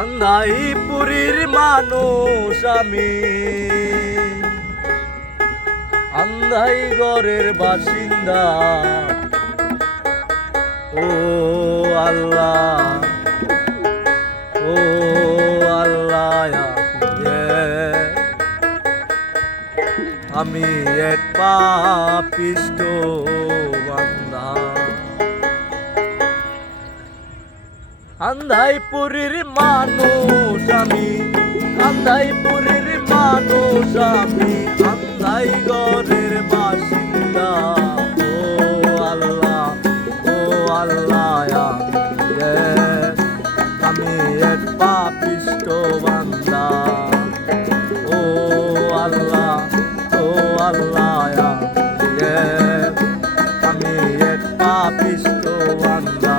আন্ধাইপুরীর মানুষ আমি, আন্ধাই ঘরের বাসিন্দা। ও আল্লাহ, ও আল্লাহ, আমি এক পাপিষ্ট বান্দা। আন্ধাইপুরীর মানুষ আমি, আন্ধাইপুরীর মানুষ আমি, আন্ধাই ঘরের বাসিন্দা। ও আল্লাহ, ও আল্লাহ, আমি এক পাপিষ্ট বান্দা। ও আল্লাহ, ও আল্লাহ, আমি এক পাপিষ্ট বান্দা।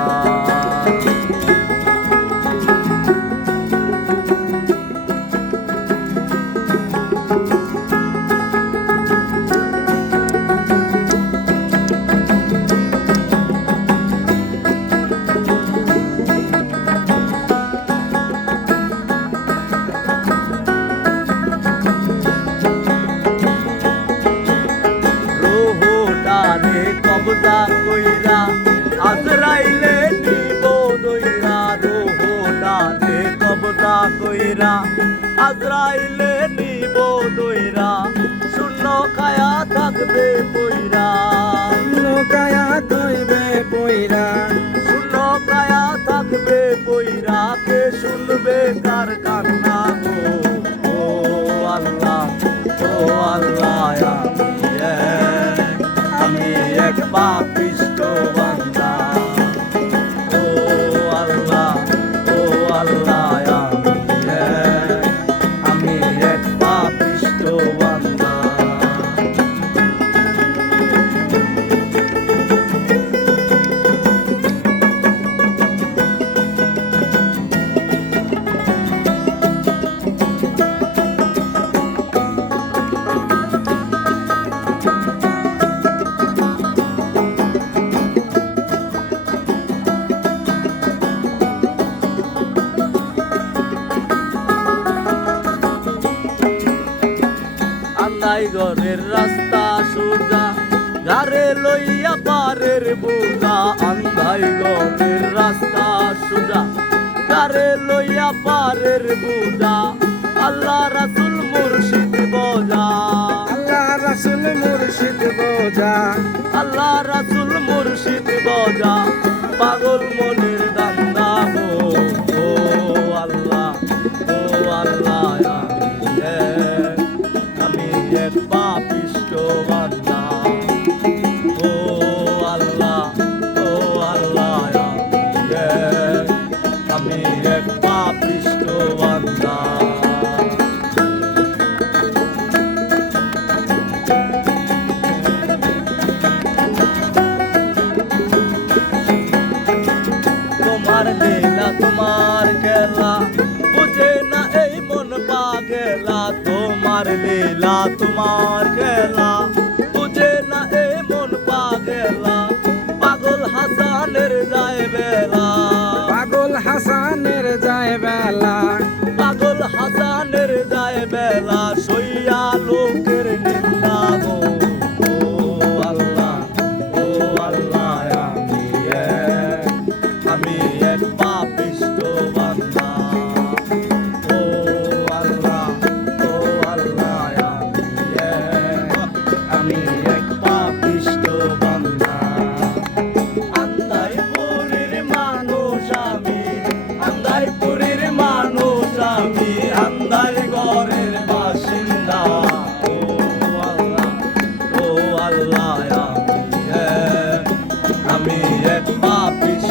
কবজা কইরা আজরাইলে নিব দইরা, রোহটাতে কবজা কইরা আজরাইলে নিব দইরা। শূন্য কায়া থাকবে পইরা, শূন্য কায়া কইবে পইরা, শূন্য কায়া থাকবে পইরা। কে শুনবে কার কান্না গো? ও আল্লাহ, ও আল্লাহ, আমি এক পাপিষ্ট বান্দা। ও আল্লাহ, ও আল্লাহ, আমি এক পাপিষ্ট বান্দা। আন্ধাই ঘরের রাস্তা সোজা, ঘরে লইয়া পারের বোঝা। আন্ধাই ঘরের রাস্তা সোজা, ঘরে লইয়া পারের বোঝা। আল্লাহ রাসূল মুর্শিদ বোঝা, আল্লাহ রাসূল মুর্শিদ বোঝা, আল্লাহ রাসূল মুর্শিদ বোঝা। পাগল মনের দান্দা গো। ও আল্লাহ, ও আল্লাহ, আমি এক পাপিষ্ট বান্দা। ও আল্লাহ, ও আল্লাহ, আমি এক পাপিষ্ট বান্দা। তোমার লীলা তোমার খেলা বুঝে না এই মন পাগলা। তোমার লীলা তোমার খেলা বুঝে না এই মন পাগলা। পাগল হাসানের যায় বেলা, পাগল হাসানের যায় বেলা, পাগল হাসানের যায় বেলা। সইয়া লোকের নিন্দা গো। ও আল্লাহ, ও আল্লাহ, আমি এক পাপিষ্ট বান্দা। ও আল্লাহ, ও আল্লাহ, আমি এক পাপিষ্ট বান্দা। আন্ধাইপুরের মানুষ আমি, আন্ধাইপুরের মানুষ আমি, আন্ধাই ঘরের বাসিন্দা। ও আল্লাহ, ও আল্লাহ, আমি এক পাপিষ্ট